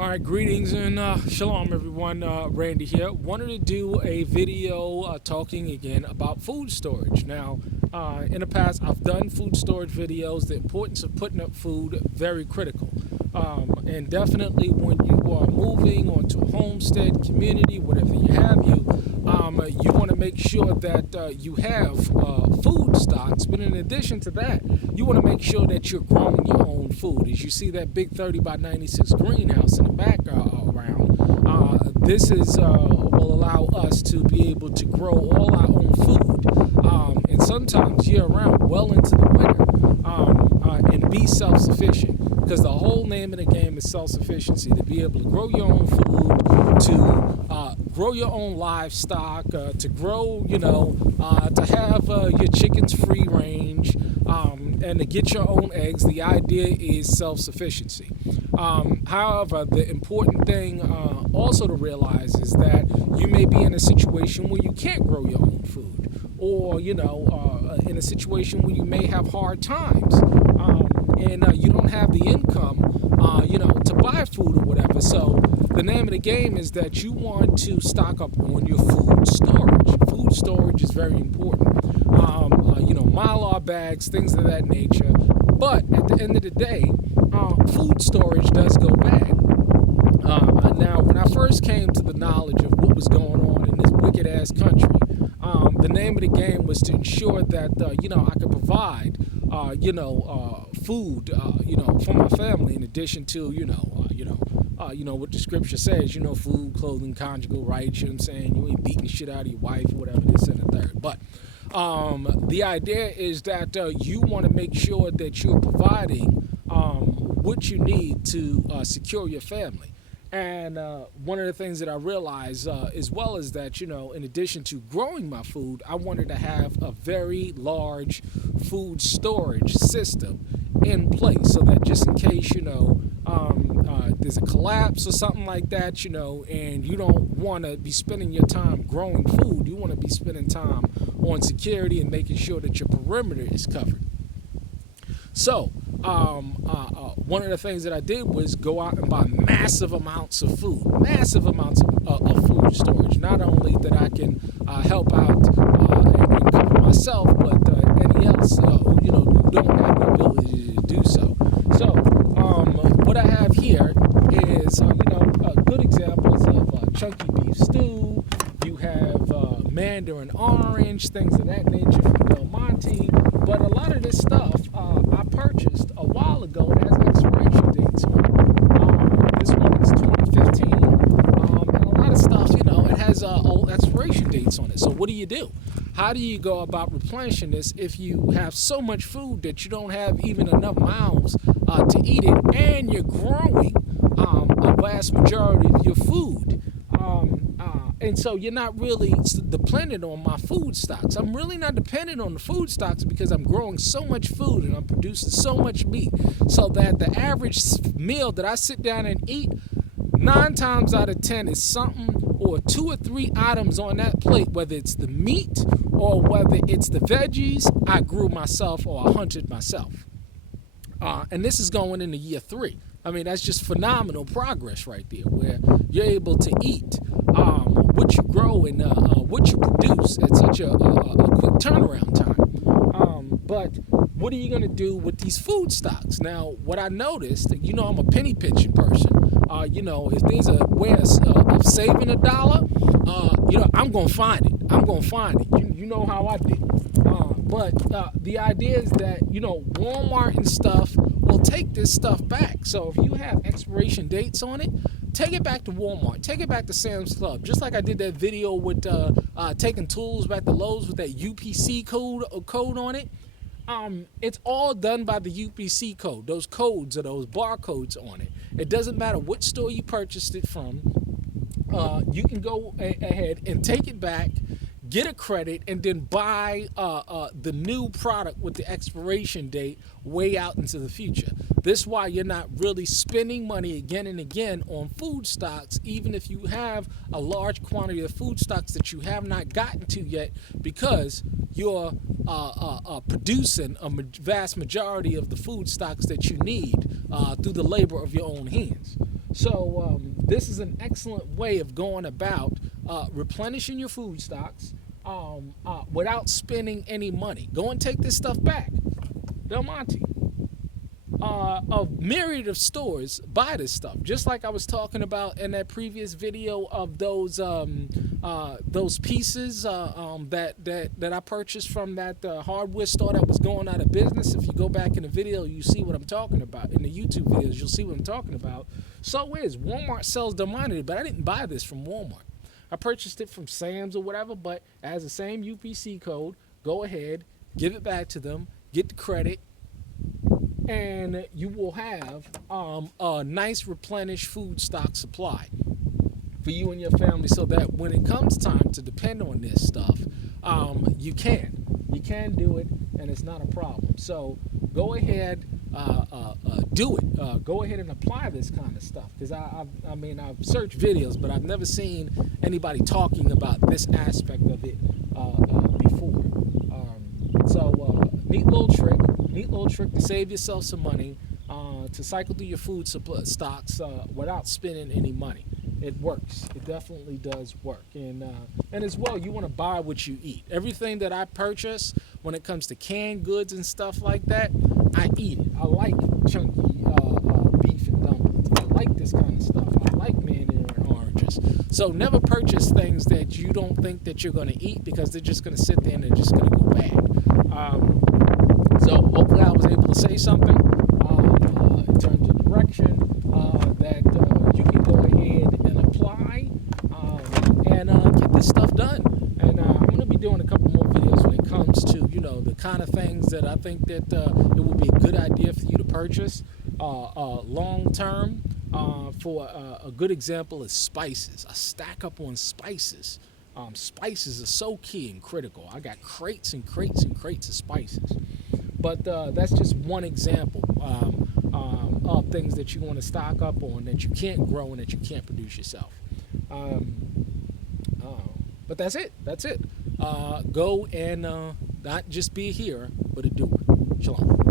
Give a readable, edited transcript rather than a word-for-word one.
All right, greetings and shalom, everyone. Randy here. Wanted to do a video talking again about food storage. Now, in the past, I've done food storage videos. The importance of putting up food, very critical. And definitely when you are moving onto a homestead, community, whatever you want to make sure that you have food stocks. But in addition to that, you want to make sure that you're growing your own food. As you see that big 30 by 96 greenhouse in the back around, this will allow us to be able to grow all our own food, and sometimes year round, well into the winter, and be self-sufficient. Because the whole name of the game is self-sufficiency, to be able to grow your own food, to grow your own livestock, to grow, to have your chickens free range, and to get your own eggs. The idea is self-sufficiency. However, the important thing also to realize is that you may be in a situation where you can't grow your own food, or in a situation where you may have hard times, and you don't have the income, to buy food or whatever. So the name of the game is that you want to stock up on your food storage. Food storage is very important. Mylar bags, things of that nature. But at the end of the day, food storage does go bad. Now, when I first came to the knowledge of what was going on in this wicked-ass country, the name of the game was to ensure that, I could provide, food, for my family, in addition to, what the scripture says, food, clothing, conjugal rights, you know what I'm saying? You ain't beating shit out of your wife, whatever this and the third. But the idea is that you want to make sure that you're providing what you need to secure your family. And one of the things that I realized as well is that, in addition to growing my food, I wanted to have a very large food storage system in place so that just in case, there's a collapse or something like that, and you don't want to be spending your time growing food. You want to be spending time on security and making sure that your perimeter is covered. So, one of the things that I did was go out and buy massive amounts of food of food storage. Not only that I can help out and cover myself, but any else who don't have the ability to do so. So, what I have here is good examples of chunky beef stew. You have mandarin orange, things of that nature from Del Monte. But a lot of this stuff I purchased a while ago. It has expiration dates on it. This one is 2015. And a lot of stuff, it has old expiration dates on it. So what do? How do you go about replenishing this if you have so much food that you don't have even enough mouths to eat it, and you're growing a vast majority of your food? And so you're not really dependent on my food stocks. I'm really not dependent on the food stocks because I'm growing so much food and I'm producing so much meat, so that the average meal that I sit down and eat, 9 times out of 10 is something or 2 or 3 items on that plate, whether it's the meat or whether it's the veggies I grew myself or I hunted myself. And this is going into year 3. I mean, that's just phenomenal progress right there, where you're able to eat what you grow and what you produce at such a quick turnaround time. But what are you going to do with these food stocks? Now, what I noticed, I'm a penny pinching person. If there's a way of saving $1, I'm going to find it. I'm going to find it. You know how I do. But the idea is that, Walmart and stuff will take this stuff back. So if you have expiration dates on it, take it back to Walmart. Take it back to Sam's Club. Just like I did that video with taking tools back to Lowe's with that UPC code on it. It's all done by the UPC code. Those codes or those barcodes on it. It doesn't matter what store you purchased it from. You can go ahead and take it back, get a credit, and then buy the new product with the expiration date way out into the future. This is why you're not really spending money again and again on food stocks, even if you have a large quantity of food stocks that you have not gotten to yet, because you're producing a vast majority of the food stocks that you need through the labor of your own hands. This is an excellent way of going about replenishing your food stocks without spending any money. Go and take this stuff back. Del Monte, a myriad of stores buy this stuff. Just like I was talking about in that previous video of those pieces that I purchased from that hardware store that was going out of business. If you go back in the video, you see what I'm talking about. In the YouTube videos, you'll see what I'm talking about. So is Walmart sells Del Monte, but I didn't buy this from Walmart. I purchased it from Sam's or whatever, but it has the same UPC code. Go ahead, give it back to them, get the credit, and you will have a nice replenished food stock supply for you and your family, so that when it comes time to depend on this stuff, you can do it, and it's not a problem. So go ahead, do it. Go ahead and apply this kind of stuff, because I've searched videos, but I've never seen anybody talking about this aspect of it before. Neat little trick to save yourself some money, to cycle through your food stocks without spending any money. It works. It definitely does work. And as well, you want to buy what you eat. Everything that I purchase when it comes to canned goods and stuff like that, I eat it. I like chunky beef and dumplings. I like this kind of stuff. I like mandarin oranges. So never purchase things that you don't think that you're going to eat, because they're just going to sit there and they're just going to go bad. So hopefully I was able to say something in terms of direction that you can go ahead and apply and get this stuff done. And I'm going to be doing a couple more videos when it comes to, the kind of things that I think that it would be a good idea for you to purchase long term. For a good example is spices. I stack up on spices. Spices are so key and critical. I got crates and crates and crates of spices. But that's just one example of things that you want to stock up on that you can't grow and that you can't produce yourself. But that's it. Go and not just be a hearer, but a doer. Shalom.